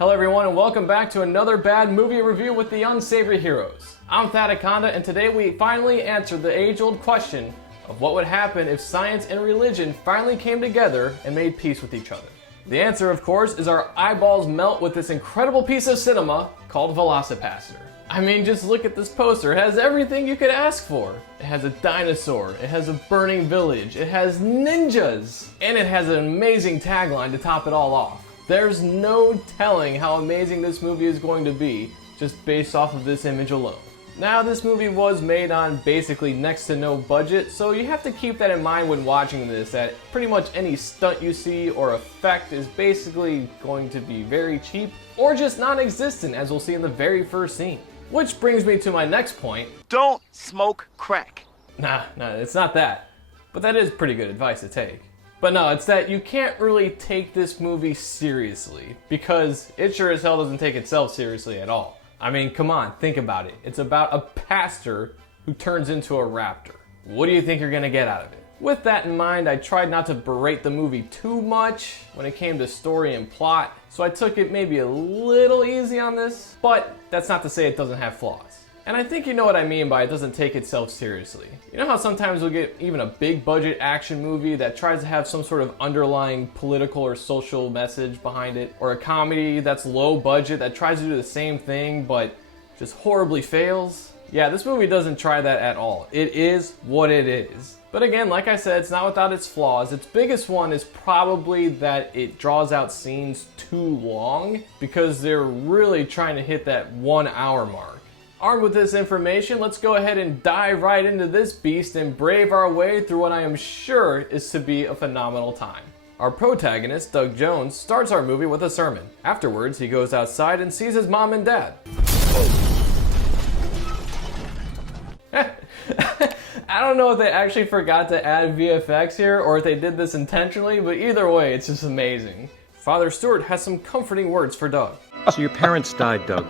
Hello everyone and welcome back to another bad movie review with the Unsavory Heroes. I'm Thadakonda and today we finally answered the age-old question of what would happen if science and religion finally came together and made peace with each other. The answer, of course, is our eyeballs melt with this incredible piece of cinema called Velocipaster. I mean, just look at this poster. It has everything you could ask for. It has a dinosaur, it has a burning village, it has ninjas, and it has an amazing tagline to top it all off. There's no telling how amazing this movie is going to be just based off of this image alone. Now, this movie was made on basically next to no budget, so you have to keep that in mind when watching this, that pretty much any stunt you see or effect is basically going to be very cheap or just non-existent, as we'll see in the very first scene. Which brings me to my next point. Don't smoke crack. Nah, it's not that. But that is pretty good advice to take. But no, it's that you can't really take this movie seriously, because it sure as hell doesn't take itself seriously at all. I mean, come on, think about it. It's about a pastor who turns into a raptor. What do you think you're gonna get out of it? With that in mind, I tried not to berate the movie too much when it came to story and plot, so I took it maybe a little easy on this, but that's not to say it doesn't have flaws. And I think you know what I mean by it doesn't take itself seriously. You know how sometimes we'll get even a big budget action movie that tries to have some sort of underlying political or social message behind it, or a comedy that's low budget that tries to do the same thing but just horribly fails? Yeah, this movie doesn't try that at all. It is what it is. But again, like I said, it's not without its flaws. Its biggest one is probably that it draws out scenes too long because they're really trying to hit that 1 hour mark. Armed with this information, let's go ahead and dive right into this beast and brave our way through what I am sure is to be a phenomenal time. Our protagonist, Doug Jones, starts our movie with a sermon. Afterwards, he goes outside and sees his mom and dad. I don't know if they actually forgot to add VFX here or if they did this intentionally, but either way, it's just amazing. Father Stewart has some comforting words for Doug. So your parents died, Doug.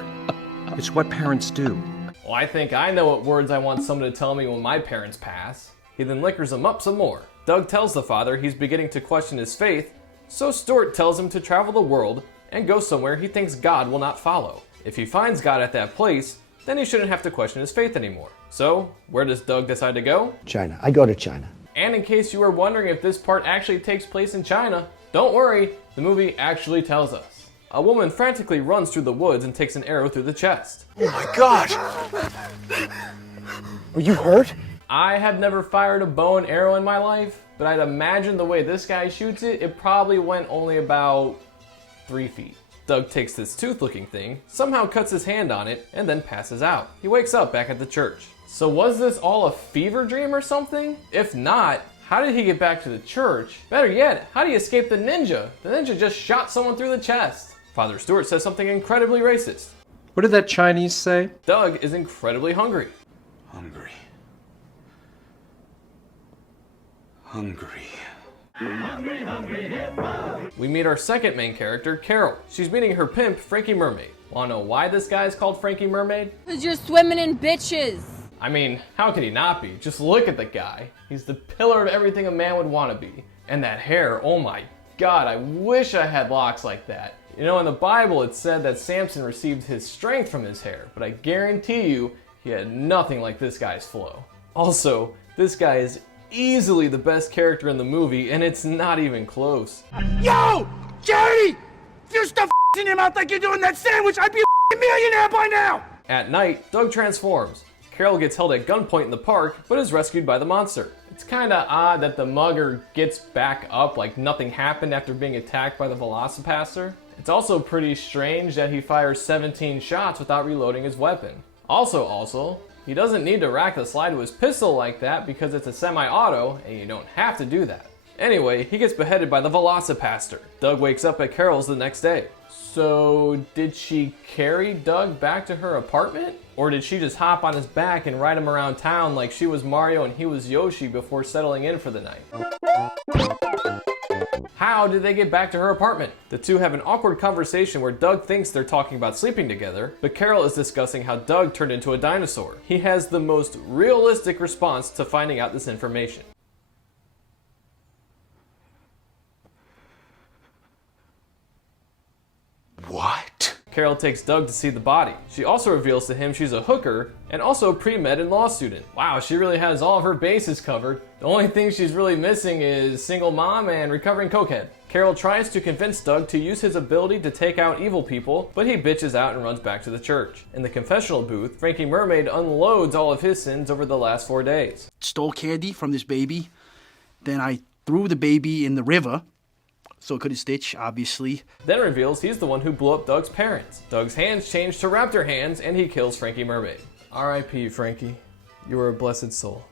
It's what parents do. Well, I think I know what words I want someone to tell me when my parents pass. He then liquors them up some more. Doug tells the father he's beginning to question his faith, so Stewart tells him to travel the world and go somewhere he thinks God will not follow. If he finds God at that place, then he shouldn't have to question his faith anymore. So, where does Doug decide to go? China. I go to China. And in case you were wondering if this part actually takes place in China, don't worry, the movie actually tells us. A woman frantically runs through the woods and takes an arrow through the chest. Oh my God! Are you hurt? I have never fired a bow and arrow in my life, but I'd imagine the way this guy shoots it, it probably went only about 3 feet. Doug takes this tooth-looking thing, somehow cuts his hand on it, and then passes out. He wakes up back at the church. So was this all a fever dream or something? If not, how did he get back to the church? Better yet, how do you escape the ninja? The ninja just shot someone through the chest. Father Stewart says something incredibly racist. What did that Chinese say? Doug is incredibly hungry. Hungry. Hungry. We meet our second main character, Carol. She's meeting her pimp, Frankie Mermaid. Wanna know why this guy is called Frankie Mermaid? 'Cause you're swimming in bitches. I mean, how could he not be? Just look at the guy. He's the pillar of everything a man would want to be. And that hair, oh my God, I wish I had locks like that. You know, in the Bible it said that Samson received his strength from his hair, but I guarantee you he had nothing like this guy's flow. Also, this guy is easily the best character in the movie, and it's not even close. Yo! Jerry! If you stuff in your mouth like you're doing that sandwich, I'd be a millionaire by now! At night, Doug transforms. Carol gets held at gunpoint in the park, but is rescued by the monster. It's kinda odd that the mugger gets back up like nothing happened after being attacked by the Velocipaster. It's also pretty strange that he fires 17 shots without reloading his weapon. Also, he doesn't need to rack the slide to his pistol like that because it's a semi-auto and you don't have to do that. Anyway, he gets beheaded by the Velocipaster. Doug wakes up at Carol's the next day. So, did she carry Doug back to her apartment? Or did she just hop on his back and ride him around town like she was Mario and he was Yoshi before settling in for the night? How did they get back to her apartment? The two have an awkward conversation where Doug thinks they're talking about sleeping together, but Carol is discussing how Doug turned into a dinosaur. He has the most realistic response to finding out this information. What? Carol takes Doug to see the body. She also reveals to him she's a hooker and also a pre-med and law student. Wow, she really has all of her bases covered. The only thing she's really missing is single mom and recovering cokehead. Carol tries to convince Doug to use his ability to take out evil people, but he bitches out and runs back to the church. In the confessional booth, Frankie Mermaid unloads all of his sins over the last 4 days. Stole candy from this baby. Then I threw the baby in the river, so it couldn't stitch, obviously. Then reveals he's the one who blew up Doug's parents. Doug's hands change to raptor hands, and he kills Frankie Mermaid. R.I.P. Frankie. You were a blessed soul.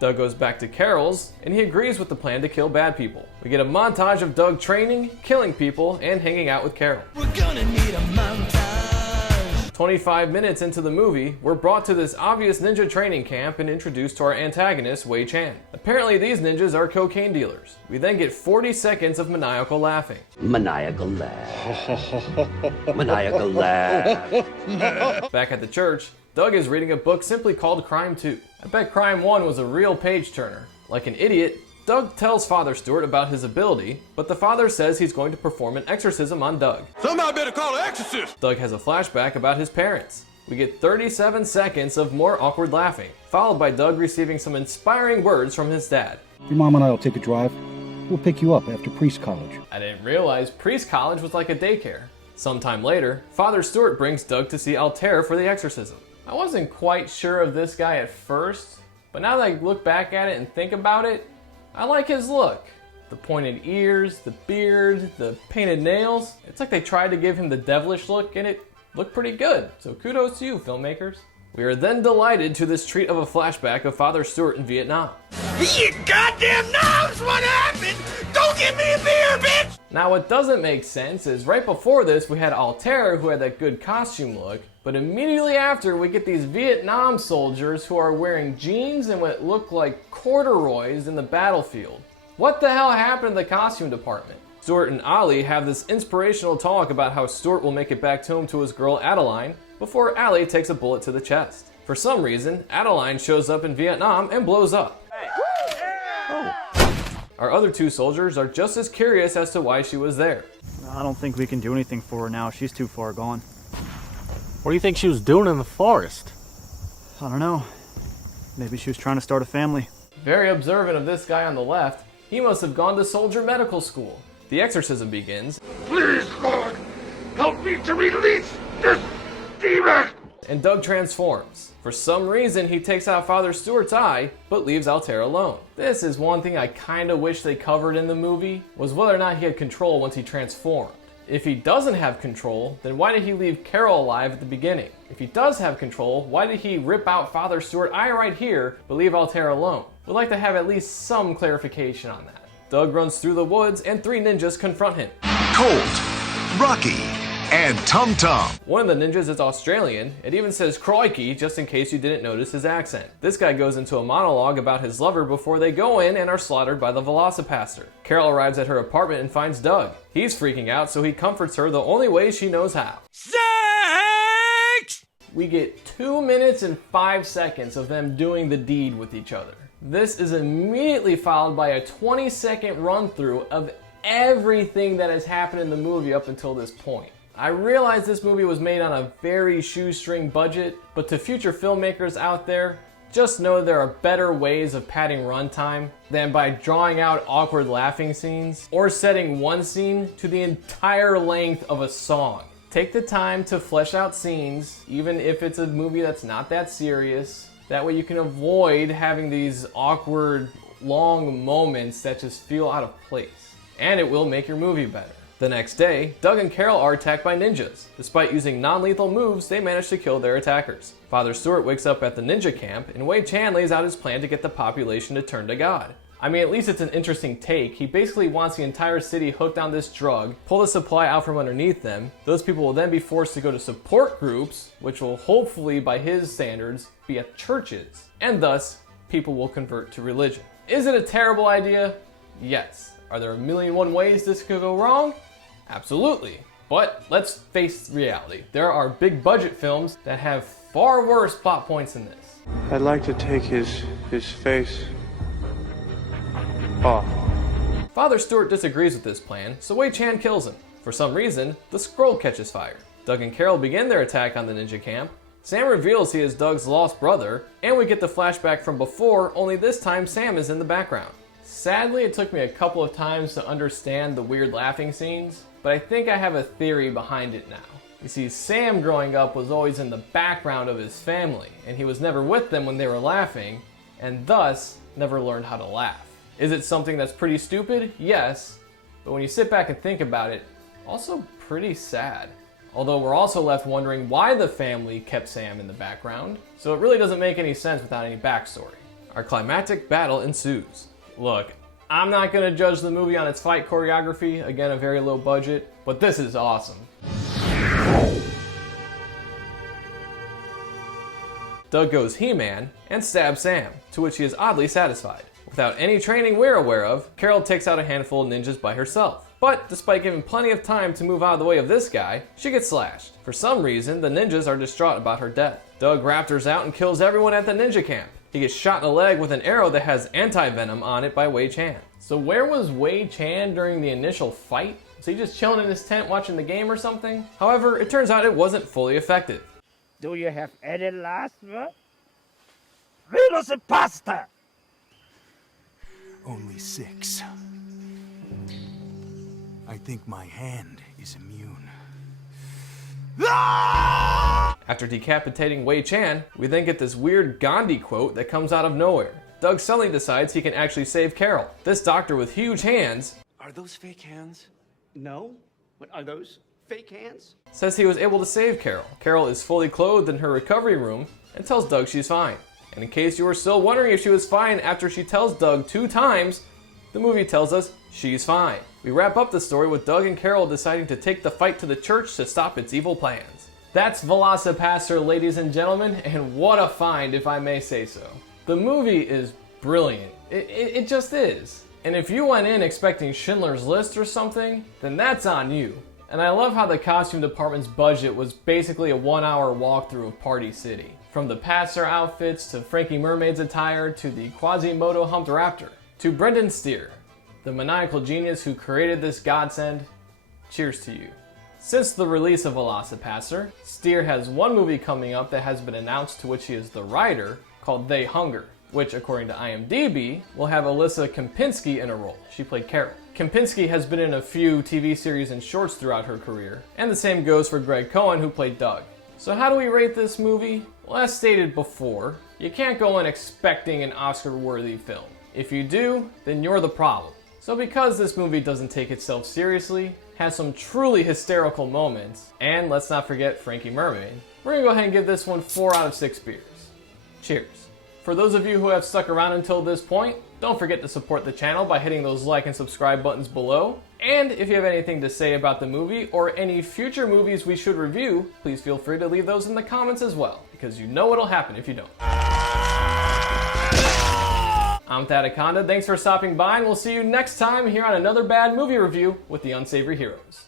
Doug goes back to Carol's, and he agrees with the plan to kill bad people. We get a montage of Doug training, killing people, and hanging out with Carol. We're gonna need a montage. 25 minutes into the movie, we're brought to this obvious ninja training camp and introduced to our antagonist, Wei Chan. Apparently these ninjas are cocaine dealers. We then get 40 seconds of maniacal laughing. Maniacal laugh. Maniacal laugh. Back at the church, Doug is reading a book simply called Crime 2. I bet Crime 1 was a real page-turner. Like an idiot, Doug tells Father Stewart about his ability, but the father says he's going to perform an exorcism on Doug. Somebody better call an exorcist! Doug has a flashback about his parents. We get 37 seconds of more awkward laughing, followed by Doug receiving some inspiring words from his dad. Your mom and I will take a drive. We'll pick you up after priest college. I didn't realize priest college was like a daycare. Sometime later, Father Stewart brings Doug to see Altair for the exorcism. I wasn't quite sure of this guy at first, but now that I look back at it and think about it, I like his look. The pointed ears, the beard, the painted nails. It's like they tried to give him the devilish look and it looked pretty good. So kudos to you, filmmakers. We are then delighted to this treat of a flashback of Father Stewart in Vietnam. You goddamn knows what happened! Go get me a beer, bitch! Now what doesn't make sense is right before this we had Altair who had that good costume look, but immediately after we get these Vietnam soldiers who are wearing jeans and what look like corduroys in the battlefield. What the hell happened to the costume department? Stuart and Ali have this inspirational talk about how Stuart will make it back home to his girl Adeline before Ali takes a bullet to the chest. For some reason, Adeline shows up in Vietnam and blows up. Our other two soldiers are just as curious as to why she was there. I don't think we can do anything for her now. She's too far gone. What do you think she was doing in the forest? I don't know. Maybe she was trying to start a family. Very observant of this guy on the left, he must have gone to soldier medical school. The exorcism begins. Please, Lord, help me to release this demon! And Doug transforms. For some reason, he takes out Father Stewart's eye, but leaves Altair alone. This is one thing I kinda wish they covered in the movie, was whether or not he had control once he transformed. If he doesn't have control, then why did he leave Carol alive at the beginning? If he does have control, why did he rip out Father Stewart's eye right here, but leave Altair alone? We'd like to have at least some clarification on that. Doug runs through the woods and three ninjas confront him. Colt, Rocky, and Tum Tum. One of the ninjas is Australian. It even says crikey, just in case you didn't notice his accent. This guy goes into a monologue about his lover before they go in and are slaughtered by the Velocipaster. Carol arrives at her apartment and finds Doug. He's freaking out, so he comforts her the only way she knows how. Sex! We get 2 minutes and 5 seconds of them doing the deed with each other. This is immediately followed by a 20-second run-through of everything that has happened in the movie up until this point. I realize this movie was made on a very shoestring budget, but to future filmmakers out there, just know there are better ways of padding runtime than by drawing out awkward laughing scenes or setting one scene to the entire length of a song. Take the time to flesh out scenes, even if it's a movie that's not that serious. That way you can avoid having these awkward, long moments that just feel out of place. And it will make your movie better. The next day, Doug and Carol are attacked by ninjas. Despite using non-lethal moves, they manage to kill their attackers. Father Stewart wakes up at the ninja camp, and Wei Chan lays out his plan to get the population to turn to God. I mean, at least it's an interesting take. He basically wants the entire city hooked on this drug, pull the supply out from underneath them. Those people will then be forced to go to support groups, which will hopefully, by his standards, be at churches. And thus, people will convert to religion. Is it a terrible idea? Yes. Are there a million and one ways this could go wrong? Absolutely. But let's face reality. There are big budget films that have far worse plot points than this. I'd like to take his face off. Father Stewart disagrees with this plan, so Wei Chan kills him. For some reason, the scroll catches fire. Doug and Carol begin their attack on the ninja camp. Sam reveals he is Doug's lost brother, and we get the flashback from before, only this time Sam is in the background. Sadly, it took me a couple of times to understand the weird laughing scenes, but I think I have a theory behind it now. You see, Sam growing up was always in the background of his family, and he was never with them when they were laughing, and thus never learned how to laugh. Is it something that's pretty stupid? Yes, but when you sit back and think about it, also pretty sad. Although we're also left wondering why the family kept Sam in the background, so it really doesn't make any sense without any backstory. Our climactic battle ensues. Look, I'm not going to judge the movie on its fight choreography, again a very low budget, but this is awesome. Doug goes He-Man and stabs Sam, to which he is oddly satisfied. Without any training we're aware of, Carol takes out a handful of ninjas by herself. But despite giving plenty of time to move out of the way of this guy, she gets slashed. For some reason, the ninjas are distraught about her death. Doug raptors out and kills everyone at the ninja camp. He gets shot in the leg with an arrow that has anti-venom on it by Wei Chan. So where was Wei Chan during the initial fight? Was he just chilling in his tent watching the game or something? However, it turns out it wasn't fully effective. Do you have any last word? Venus and pasta! Only 6. I think my hand is immune. After decapitating Wei Chan, we then get this weird Gandhi quote that comes out of nowhere. Doug suddenly decides he can actually save Carol. This doctor with huge hands... Are those fake hands? No? What are those? Fake hands? Says he was able to save Carol. Carol is fully clothed in her recovery room and tells Doug she's fine. And in case you were still wondering if she was fine after she tells Doug 2 times, the movie tells us she's fine. We wrap up the story with Doug and Carol deciding to take the fight to the church to stop its evil plans. That's VelociPastor, ladies and gentlemen, and what a find if I may say so. The movie is brilliant. It just is. And if you went in expecting Schindler's List or something, then that's on you. And I love how the costume department's budget was basically a 1-hour walkthrough of Party City. From the pastor outfits, to Frankie Mermaid's attire, to the Quasimodo humped raptor, to Brendan Steer, the maniacal genius who created this godsend. Cheers to you. Since the release of VelociPastor, Steer has one movie coming up that has been announced to which he is the writer, called They Hunger, which according to IMDb, will have Alyssa Kempinski in a role. She played Carol. Kempinski has been in a few TV series and shorts throughout her career, and the same goes for Greg Cohen, who played Doug. So how do we rate this movie? Well, as stated before, you can't go in expecting an Oscar-worthy film. If you do, then you're the problem. So because this movie doesn't take itself seriously, has some truly hysterical moments, and let's not forget Frankie Mermaid, we're gonna go ahead and give this one 4 out of 6 beers. Cheers. For those of you who have stuck around until this point, don't forget to support the channel by hitting those like and subscribe buttons below. And if you have anything to say about the movie or any future movies we should review, please feel free to leave those in the comments as well, because you know what'll happen if you don't. I'm Thadaconda, thanks for stopping by, and we'll see you next time here on another bad movie review with the Unsavory Heroes.